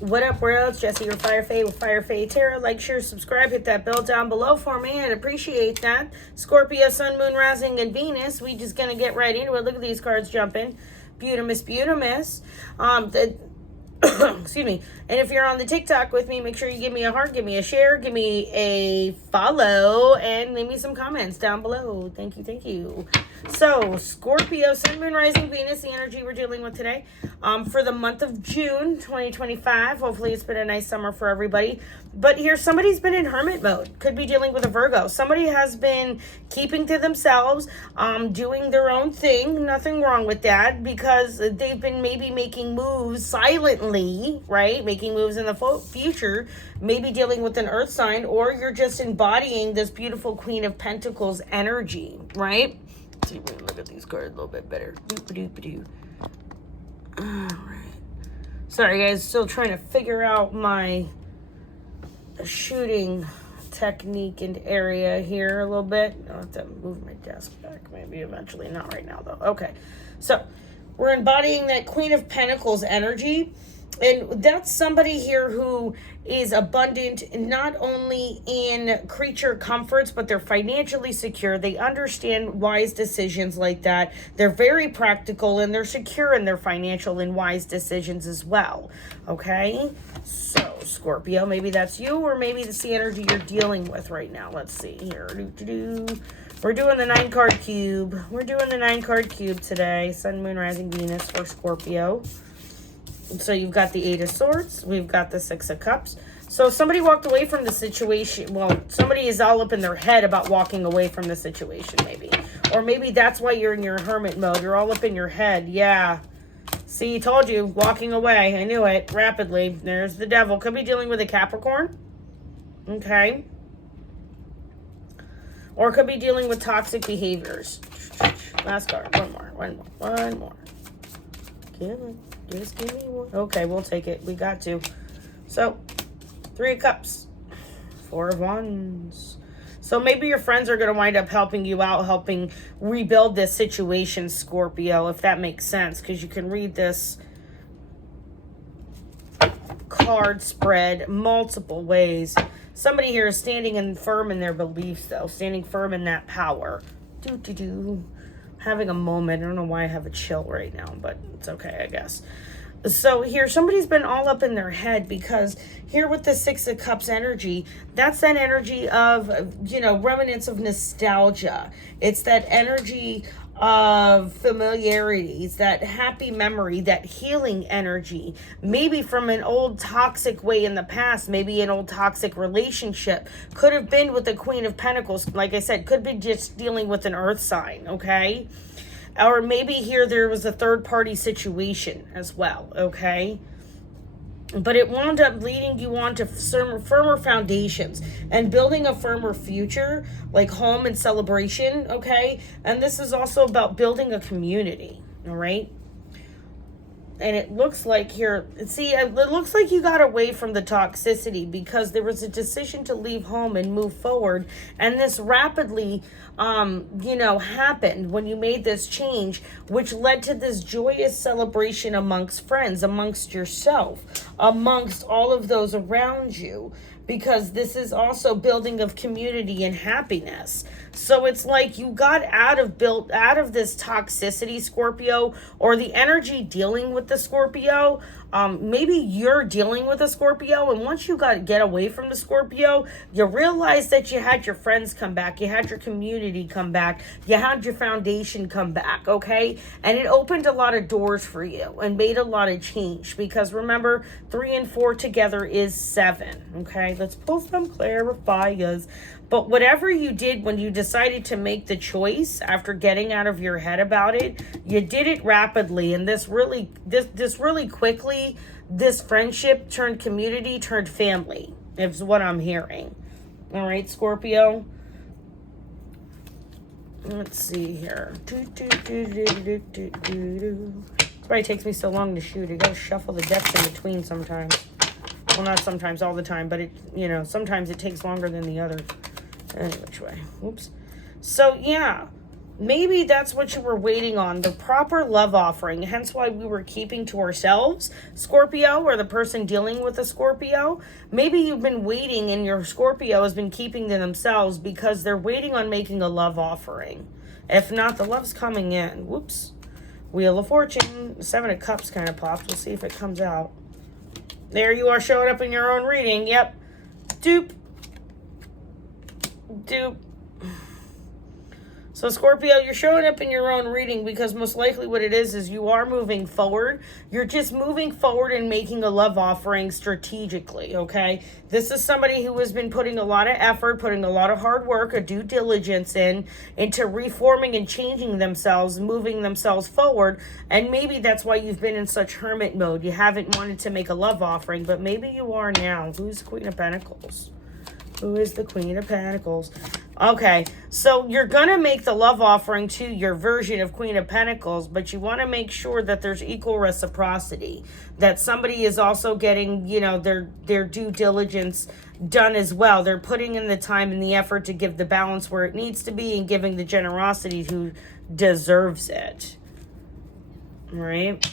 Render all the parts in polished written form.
What up, world? Jesse, your Fire Fae with Fire Tarot. Like, share, subscribe, hit that bell down below for me. I'd appreciate that. Scorpio, Sun, Moon, Rising, and Venus. We just gonna get right into it. Look at these cards jumping. Beautimus, beautimus. Excuse me. And if you're on the TikTok with me, make sure you give me a heart, give me a share, give me a follow, and leave me some comments down below. Thank you, thank you. So, Scorpio, Sun, Moon, Rising, Venus, the energy we're dealing with today for the month of June 2025. Hopefully it's been a nice summer for everybody. But here, somebody's been in hermit mode. Could be dealing with a Virgo. Somebody has been keeping to themselves, doing their own thing. Nothing wrong with that, because they've been maybe making moves silently, right? Making moves in the future, maybe dealing with an earth sign, or you're just embodying this beautiful Queen of Pentacles energy, right? Let's see if we can look at these cards a little bit better. Doop-a-doop-a-doo. All right. Sorry, guys. Still trying to figure out my shooting technique and area here a little bit. I'll have to move my desk back. Maybe eventually. Not right now, though. Okay. So, we're embodying that Queen of Pentacles energy. And that's somebody here who is abundant, not only in creature comforts, but they're financially secure. They understand wise decisions like that. They're very practical, and they're secure in their financial and wise decisions as well. Okay? So, Scorpio, maybe that's you, or maybe it's the energy you're dealing with right now. Let's see here. We're doing the 9-card cube. We're doing the 9-card cube today. Sun, Moon, Rising, Venus for Scorpio. So you've got the 8 of Swords. We've got the 6 of Cups. So somebody walked away from the situation. Well, somebody is all up in their head about walking away from the situation, maybe. Or maybe that's why you're in your hermit mode. You're all up in your head. Yeah. See, told you. Walking away. I knew it. Rapidly. There's the devil. Could be dealing with a Capricorn. Okay. Or could be dealing with toxic behaviors. Last card. One more. Just give me one. Okay, we'll take it. We got to. So, 3 of Cups. 4 of Wands. So maybe your friends are going to wind up helping you out, helping rebuild this situation, Scorpio, if that makes sense. Because you can read this card spread multiple ways. Somebody here is standing firm in their beliefs, though. Standing firm in that power. Having a moment. I don't know why I have a chill right now, but it's okay, I guess. So here, somebody's been all up in their head, because here with the 6 of Cups energy, that's that energy of, you know, remnants of nostalgia. It's that energy of familiarities, that happy memory, that healing energy, maybe from an old toxic way in the past, maybe an old toxic relationship. Could have been with the Queen of Pentacles, like I said, could be just dealing with an earth sign, okay? Or maybe here there was a third-party situation as well, okay? But it wound up leading you on to firmer foundations and building a firmer future, like home and celebration, okay? And this is also about building a community, all right? And it looks like here, see, it looks like you got away from the toxicity, because there was a decision to leave home and move forward. And this rapidly, you know, happened when you made this change, which led to this joyous celebration amongst friends, amongst yourself, amongst all of those around you. Because this is also building of community and happiness. So it's like you got out of this toxicity, Scorpio, or the energy dealing with the Scorpio. Maybe you're dealing with a Scorpio, and once you get away from the Scorpio, you realize that you had your friends come back, you had your community come back, you had your foundation come back, okay? And it opened a lot of doors for you and made a lot of change, because remember, 3 and 4 together is 7, okay? Let's pull some clarifiers. But whatever you did when you decided to make the choice after getting out of your head about it, you did it rapidly. And this really quickly, this friendship turned community, turned family, is what I'm hearing. All right, Scorpio. Let's see here. That's why it takes me so long to shoot. I gotta shuffle the decks in between sometimes. Well, not sometimes, all the time, but it, you know, sometimes it takes longer than the others. Any which way. Whoops. So, yeah. Maybe that's what you were waiting on, the proper love offering, hence why we were keeping to ourselves, Scorpio, or the person dealing with a Scorpio. Maybe you've been waiting and your Scorpio has been keeping to themselves because they're waiting on making a love offering. If not, the love's coming in. Whoops. Wheel of Fortune, 7 of Cups kind of popped. We'll see if it comes out. There you are, showing up in your own reading. Yep. Dupe. Dupe. So Scorpio, you're showing up in your own reading because most likely what it is you are moving forward. You're just moving forward and making a love offering strategically, okay? This is somebody who has been putting a lot of effort, putting a lot of hard work, a due diligence into reforming and changing themselves, moving themselves forward. And maybe that's why you've been in such hermit mode. You haven't wanted to make a love offering, but maybe you are now. Who's Queen of Pentacles? Who is the Queen of Pentacles? Okay, so you're going to make the love offering to your version of Queen of Pentacles, but you want to make sure that there's equal reciprocity, that somebody is also getting, you know, their due diligence done as well. They're putting in the time and the effort to give the balance where it needs to be and giving the generosity who deserves it. All right?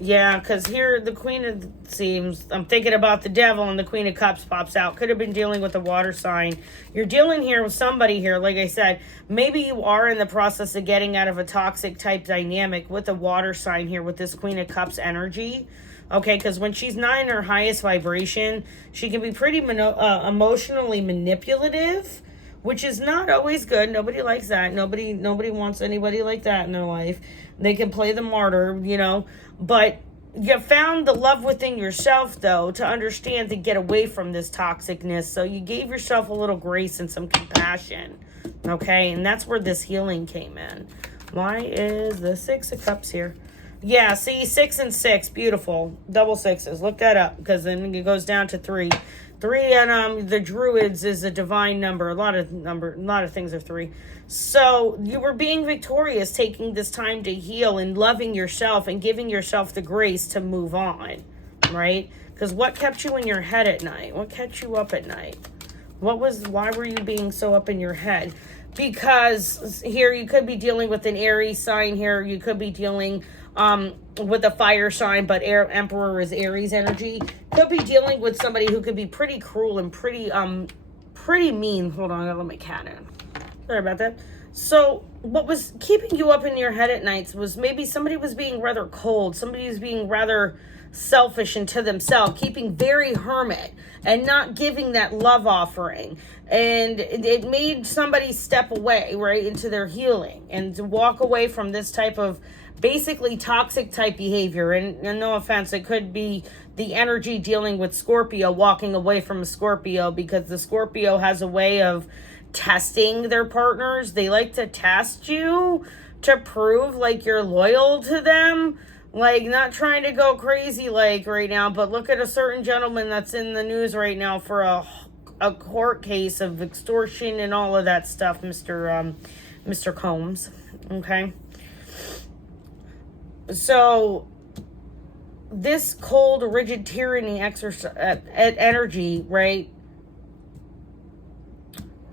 Yeah, because here the Queen of Seems, I'm thinking about the Devil and the Queen of Cups pops out. Could have been dealing with a water sign. You're dealing here with somebody here, like I said, maybe you are in the process of getting out of a toxic type dynamic with a water sign here with this Queen of Cups energy. Okay, because when she's not in her highest vibration, she can be pretty emotionally manipulative, which is not always good. Nobody likes that. Nobody wants anybody like that in their life. They can play the martyr, you know, but you found the love within yourself, though, to understand to get away from this toxicness. So you gave yourself a little grace and some compassion, okay? And that's where this healing came in. Why is the 6 of Cups here? Yeah, see, 6 and 6, beautiful. Double sixes. Look that up, because then it goes down to 3. 3 and the Druids is a divine number. A lot of things are 3. So you were being victorious, taking this time to heal and loving yourself and giving yourself the grace to move on, right? Because what kept you in your head at night? What kept you up at night? Why were you being so up in your head? Because here you could be dealing with an Aries sign here. You could be dealing with a fire sign, but Emperor is Aries energy. Could be dealing with somebody who could be pretty cruel and pretty mean. Hold on, I gotta let my cat in. Sorry about that. So what was keeping you up in your head at nights was maybe somebody was being rather cold. Somebody was being rather selfish and to themselves, keeping very hermit and not giving that love offering. And it made somebody step away, right, into their healing and to walk away from this type of basically toxic type behavior. And no offense, it could be the energy dealing with Scorpio, walking away from a Scorpio, because the Scorpio has a way of testing their partners. They like to test you to prove like you're loyal to them, like not trying to go crazy like right now. But look at a certain gentleman that's in the news right now for a court case of extortion and all of that stuff, Mr. Combs. Okay, so this cold, rigid tyranny energy, right,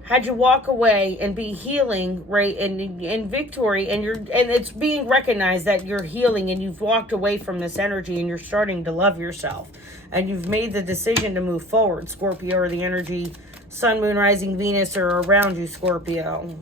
had you walk away and be healing, right, and in victory, and it's being recognized that you're healing and you've walked away from this energy and you're starting to love yourself and you've made the decision to move forward, Scorpio, or the energy, Sun, Moon, Rising, Venus, or around you, Scorpio.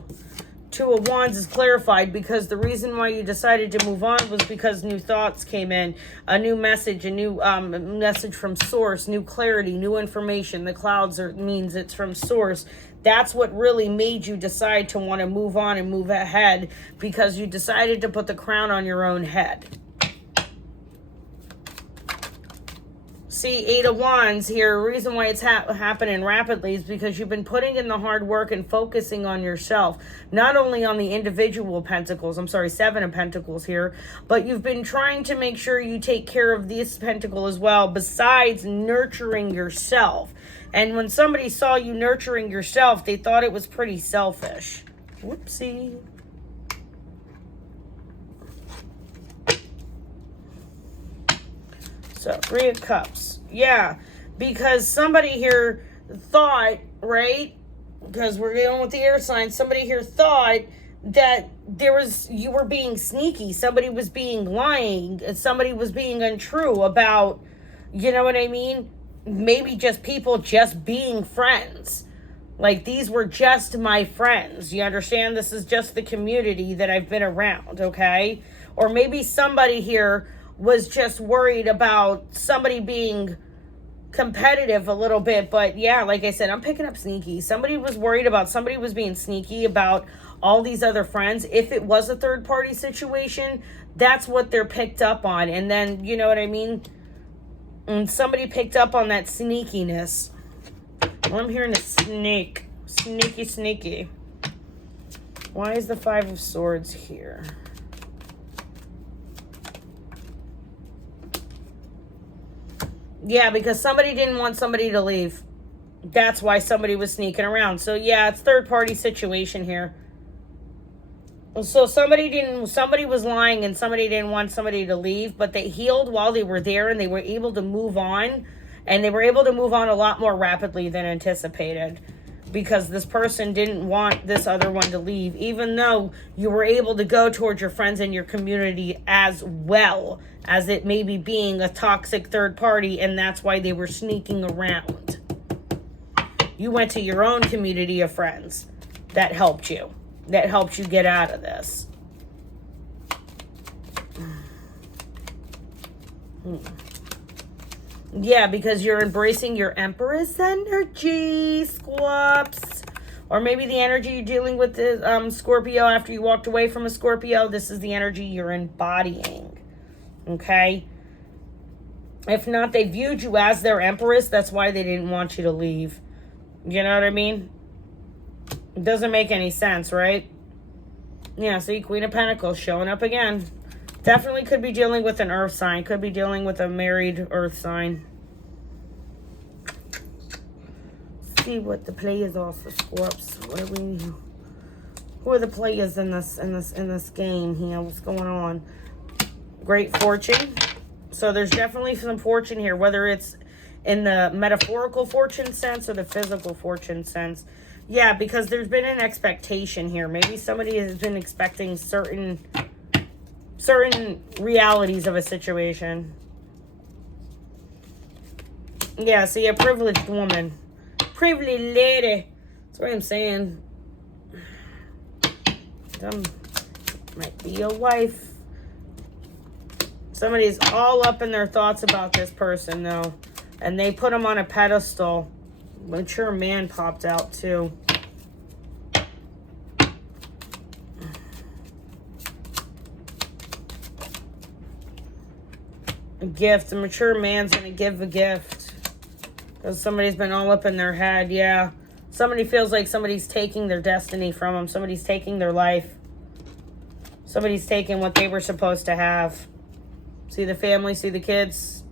2 of Wands is clarified because the reason why you decided to move on was because new thoughts came in, a new message, a new message from source, new clarity, new information. The clouds means it's from source. That's what really made you decide to want to move on and move ahead, because you decided to put the crown on your own head. See, 8 of Wands here, the reason why it's happening rapidly is because you've been putting in the hard work and focusing on yourself. Not only on the individual pentacles, 7 of Pentacles here, but you've been trying to make sure you take care of this pentacle as well, besides nurturing yourself. And when somebody saw you nurturing yourself, they thought it was pretty selfish. Whoopsie. So, 3 of Cups. Yeah, because somebody here thought, right, because we're dealing with the air signs, somebody here thought that you were being sneaky. Somebody was being lying. Somebody was being untrue about, you know what I mean? Maybe just people just being friends. Like, these were just my friends. You understand? This is just the community that I've been around, okay? Or maybe somebody here was just worried about somebody being competitive a little bit. But yeah, like I said, I'm picking up sneaky. Somebody was worried about, somebody was being sneaky about all these other friends. If it was a third party situation, that's what they're picked up on. And then, you know what I mean? And somebody picked up on that sneakiness. Well, I'm hearing a snake. Sneaky, sneaky. Why is the Five of Swords here? Yeah, because somebody didn't want somebody to leave. That's why somebody was sneaking around. So yeah, it's third party situation here. So somebody was lying and somebody didn't want somebody to leave, but they healed while they were there and they were able to move on. And they were able to move on a lot more rapidly than anticipated, because this person didn't want this other one to leave, even though you were able to go towards your friends and your community, as well as it maybe being a toxic third party, and that's why they were sneaking around. You went to your own community of friends that helped you get out of this. Yeah, because you're embracing your Empress energy, Scorps. Or maybe the energy you're dealing with the Scorpio after you walked away from a Scorpio. This is the energy you're embodying. Okay? If not, they viewed you as their Empress. That's why they didn't want you to leave. You know what I mean? It doesn't make any sense, right? Yeah, see, Queen of Pentacles showing up again. Definitely could be dealing with an earth sign. Could be dealing with a married earth sign. See what the players are for Scorps. Who are the players in this game here? What's going on? Great fortune. So there's definitely some fortune here, whether it's in the metaphorical fortune sense or the physical fortune sense. Yeah, because there's been an expectation here. Maybe somebody has been expecting certain realities of a situation. Yeah, see, a privileged woman. Privileged lady. That's what I'm saying. Some might be your wife. Somebody's all up in their thoughts about this person, though. And they put them on a pedestal. Mature man popped out, too. A gift. A mature man's going to give a gift. Because somebody's been all up in their head. Yeah. Somebody feels like somebody's taking their destiny from them. Somebody's taking their life. Somebody's taking what they were supposed to have. See the family, see the kids.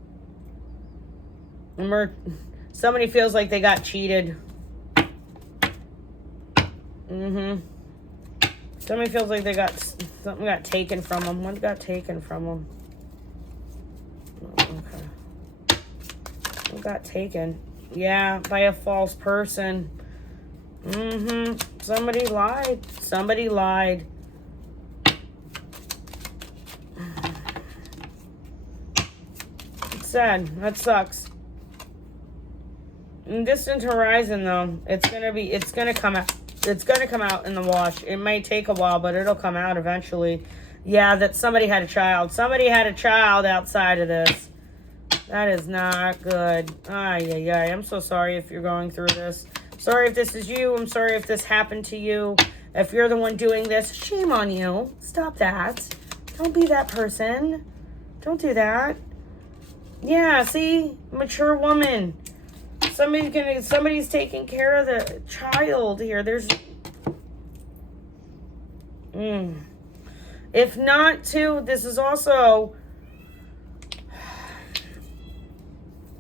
Somebody feels like they got cheated. Somebody feels like something got taken from them. What got taken from them? Okay. What got taken? Yeah, by a false person. Somebody lied. Somebody lied. It's sad. That sucks. In distant horizon, though, it's gonna come out. It's gonna come out in the wash. It may take a while, but it'll come out eventually. Yeah, that somebody had a child. Somebody had a child outside of this. That is not good. Ay. I'm so sorry if you're going through this. Sorry if this is you. I'm sorry if this happened to you. If you're the one doing this, shame on you. Stop that. Don't be that person. Don't do that. Yeah, see? Mature woman. Somebody's taking care of the child here. There's if not, too, this is also,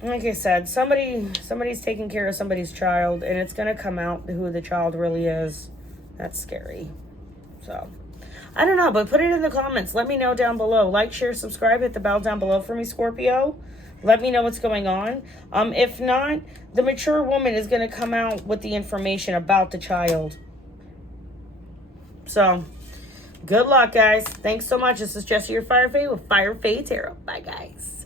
like I said, somebody's taking care of somebody's child, and it's gonna come out who the child really is. That's scary. So, I don't know, but put it in the comments. Let me know down below. Like, share, subscribe, hit the bell down below for me, Scorpio. Let me know what's going on. If not, the mature woman is going to come out with the information about the child. So, good luck, guys. Thanks so much. This is Jessie, your Fire Fae with Fire Fae Tarot. Bye, guys.